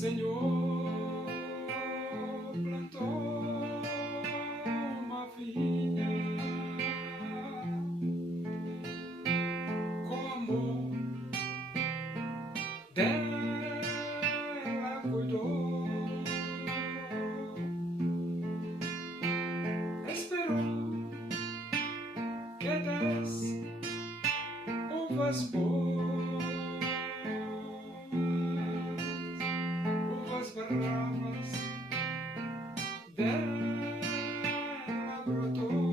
Senhor plantou uma vinha com amor, dela cuidou, esperou que desse uvas boas, uvas bravas, dela brotou.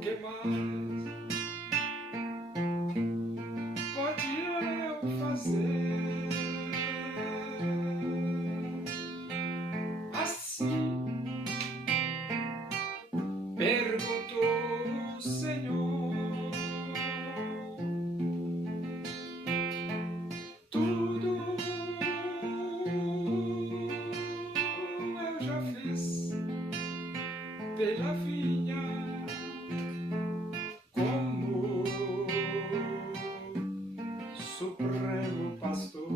Que mais podia eu fazer? Assim perguntou o Senhor. Tudo eu já fiz pela vinha, como Supremo Pastor.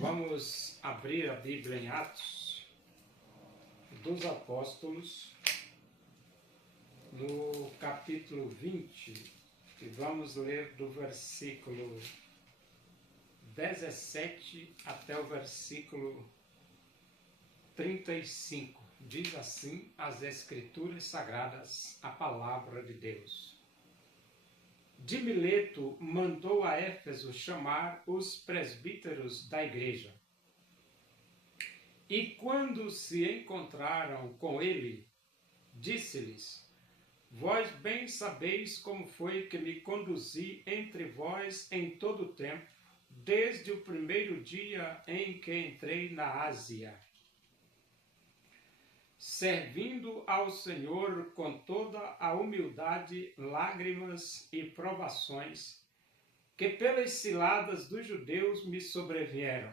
Vamos abrir a Bíblia em Atos dos Apóstolos, no capítulo 20, e vamos ler do versículo 17 até o versículo 35. Diz assim as Escrituras Sagradas, a Palavra de Deus. De Mileto mandou a Éfeso chamar os presbíteros da igreja. E quando se encontraram com ele, disse-lhes: Vós bem sabeis como foi que me conduzi entre vós em todo o tempo, desde o primeiro dia em que entrei na Ásia, servindo ao Senhor com toda a humildade, lágrimas e provações, que pelas ciladas dos judeus me sobrevieram,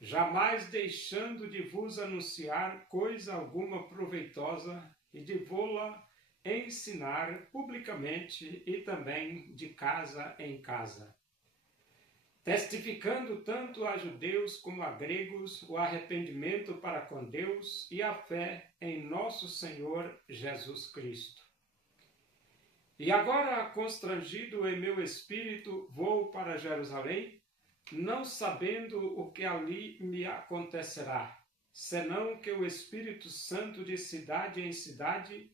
jamais deixando de vos anunciar coisa alguma proveitosa e de vô-la ensinar publicamente e também de casa em casa, testificando tanto a judeus como a gregos o arrependimento para com Deus e a fé em nosso Senhor Jesus Cristo. E agora, constrangido em meu espírito, vou para Jerusalém, não sabendo o que ali me acontecerá, senão que o Espírito Santo de cidade em cidade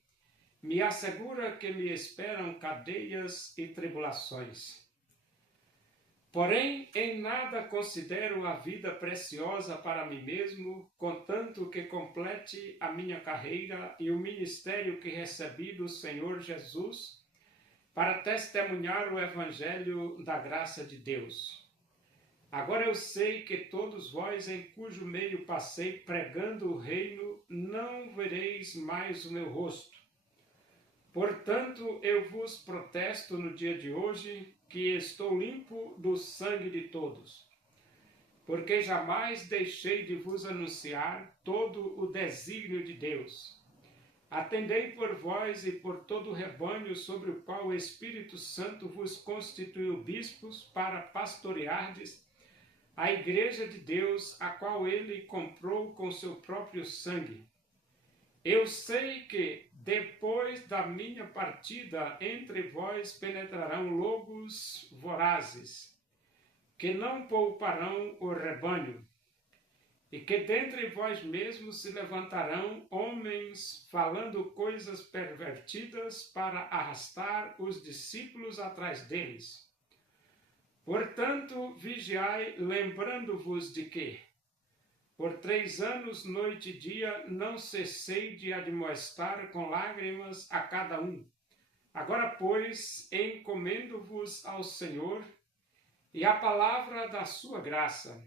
me assegura que me esperam cadeias e tribulações. Porém, em nada considero a vida preciosa para mim mesmo, contanto que complete a minha carreira e o ministério que recebi do Senhor Jesus, para testemunhar o Evangelho da graça de Deus. Agora eu sei que todos vós, em cujo meio passei pregando o reino, não vereis mais o meu rosto. Portanto, eu vos protesto no dia de hoje que estou limpo do sangue de todos, porque jamais deixei de vos anunciar todo o desígnio de Deus. Atendei por vós e por todo o rebanho sobre o qual o Espírito Santo vos constituiu bispos para pastoreardes a igreja de Deus, a qual ele comprou com seu próprio sangue. Eu sei que, depois da minha partida, entre vós penetrarão lobos vorazes, que não pouparão o rebanho, e que dentre vós mesmos se levantarão homens falando coisas pervertidas para arrastar os discípulos atrás deles. Portanto, vigiai, lembrando-vos de que, por 3 anos, noite e dia, não cessei de admoestar com lágrimas a cada um. Agora, pois, encomendo-vos ao Senhor e à palavra da sua graça,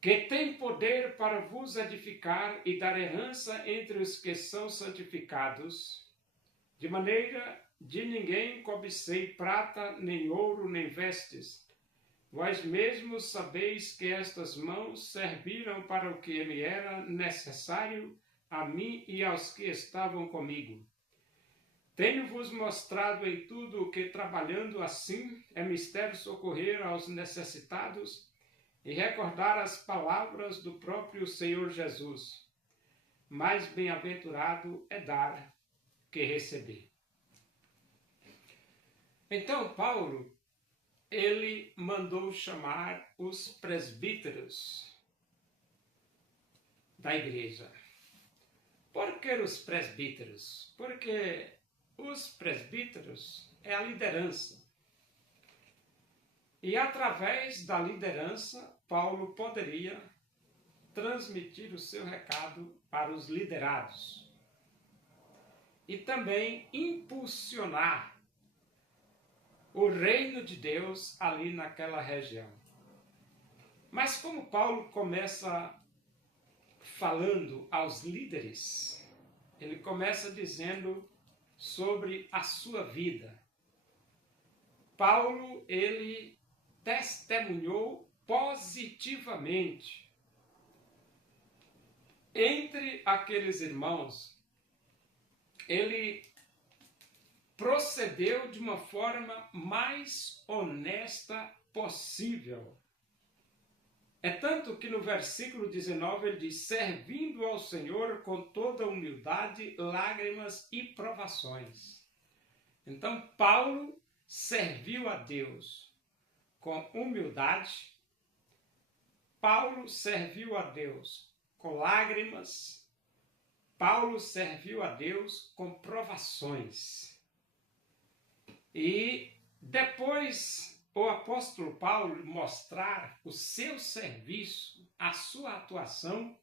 que tem poder para vos edificar e dar herança entre os que são santificados, de maneira de ninguém cobicei prata, nem ouro, nem vestes. Vós mesmos sabeis que estas mãos serviram para o que me era necessário a mim e aos que estavam comigo. Tenho-vos mostrado em tudo que, trabalhando assim, é mistério socorrer aos necessitados e recordar as palavras do próprio Senhor Jesus. Mais bem-aventurado é dar que receber. Então, Paulo, ele mandou chamar os presbíteros da igreja. Por que os presbíteros? Porque os presbíteros é a liderança. E através da liderança, Paulo poderia transmitir o seu recado para os liderados. E também impulsionar o reino de Deus ali naquela região. Mas como Paulo começa falando aos líderes, ele começa dizendo sobre a sua vida. Paulo, ele testemunhou positivamente entre aqueles irmãos. Ele procedeu de uma forma mais honesta possível. É tanto que no versículo 19 ele diz: servindo ao Senhor com toda humildade, lágrimas e provações. Então Paulo serviu a Deus com humildade, Paulo serviu a Deus com lágrimas, Paulo serviu a Deus com provações. E depois o apóstolo Paulo mostrar o seu serviço, a sua atuação,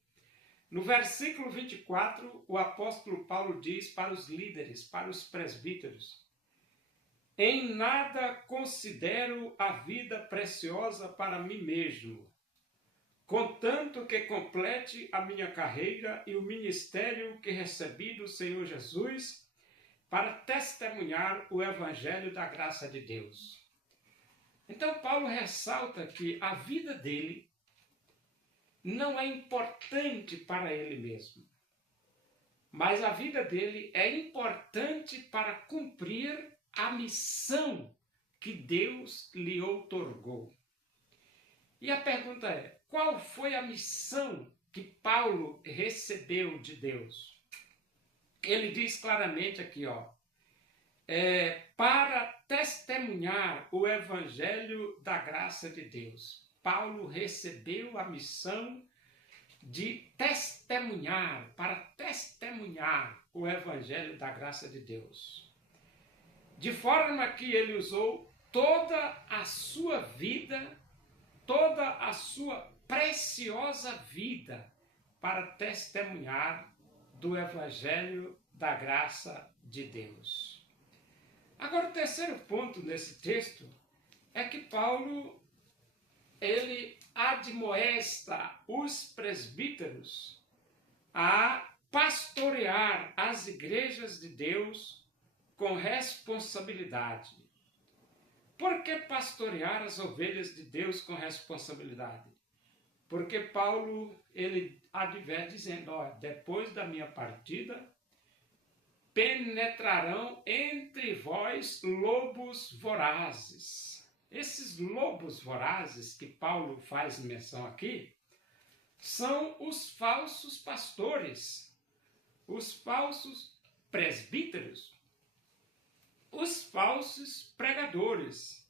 no versículo 24, o apóstolo Paulo diz para os líderes, para os presbíteros: em nada considero a vida preciosa para mim mesmo, contanto que complete a minha carreira e o ministério que recebi do Senhor Jesus para testemunhar o evangelho da graça de Deus. Então Paulo ressalta que a vida dele não é importante para ele mesmo, mas a vida dele é importante para cumprir a missão que Deus lhe outorgou. E a pergunta é: qual foi a missão que Paulo recebeu de Deus? Ele diz claramente aqui, para testemunhar o evangelho da graça de Deus. Paulo recebeu a missão de testemunhar, para testemunhar o evangelho da graça de Deus. De forma que ele usou toda a sua vida, toda a sua preciosa vida para testemunhar do evangelho da graça de Deus. Agora, o terceiro ponto nesse texto é que Paulo, ele admoesta os presbíteros a pastorear as igrejas de Deus com responsabilidade. Por que pastorear as ovelhas de Deus com responsabilidade? Porque Paulo, ele adverte dizendo, depois da minha partida, penetrarão entre vós lobos vorazes. Esses lobos vorazes que Paulo faz menção aqui, são os falsos pastores, os falsos presbíteros, os falsos pregadores.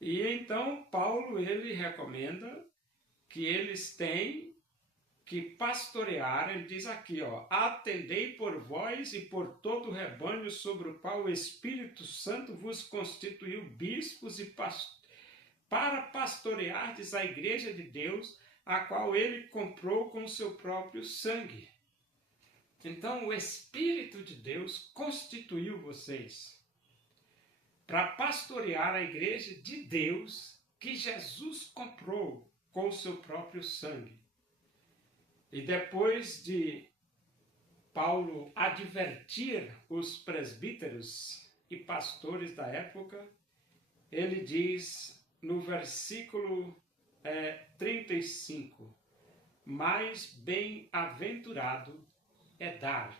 E então Paulo, ele recomenda que eles têm que pastorear. Ele diz aqui, atendei por vós e por todo o rebanho sobre o qual o Espírito Santo vos constituiu bispos e para pastoreardes a igreja de Deus, a qual ele comprou com o seu próprio sangue. Então o Espírito de Deus constituiu vocês para pastorear a igreja de Deus que Jesus comprou com o seu próprio sangue. E depois de Paulo advertir os presbíteros e pastores da época, ele diz no versículo 35, mais bem-aventurado é dar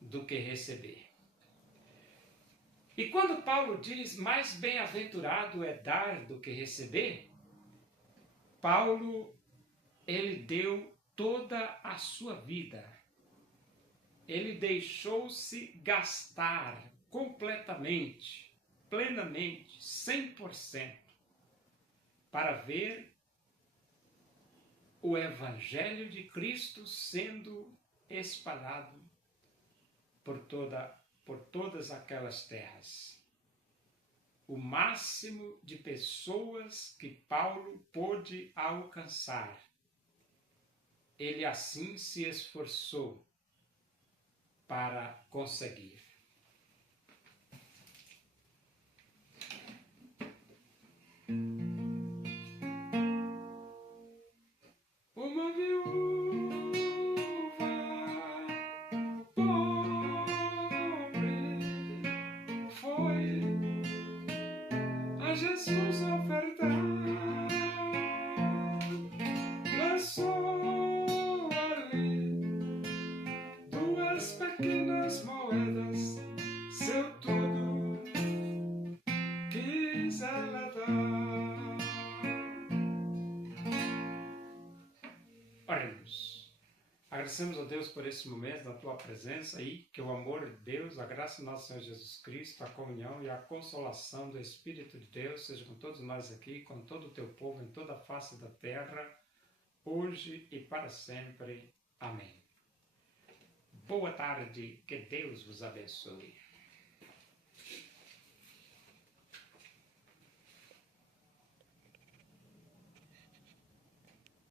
do que receber. E quando Paulo diz mais bem-aventurado é dar do que receber, Paulo, ele deu toda a sua vida. Ele deixou-se gastar completamente, plenamente, 100%, para ver o Evangelho de Cristo sendo espalhado por todas aquelas terras. O máximo de pessoas que Paulo pôde alcançar, ele assim se esforçou para conseguir. Uma viúva pobre foi a Jesus ofertar, lançou ali 2 pequenas moedas, seu tudo quis ela dar. Oremos. Agradecemos a Deus por esse momento da tua presença e que o amor de Deus, a graça do nosso Senhor Jesus Cristo, a comunhão e a consolação do Espírito de Deus seja com todos nós aqui, com todo o teu povo em toda a face da terra, hoje e para sempre. Amém. Boa tarde, que Deus vos abençoe.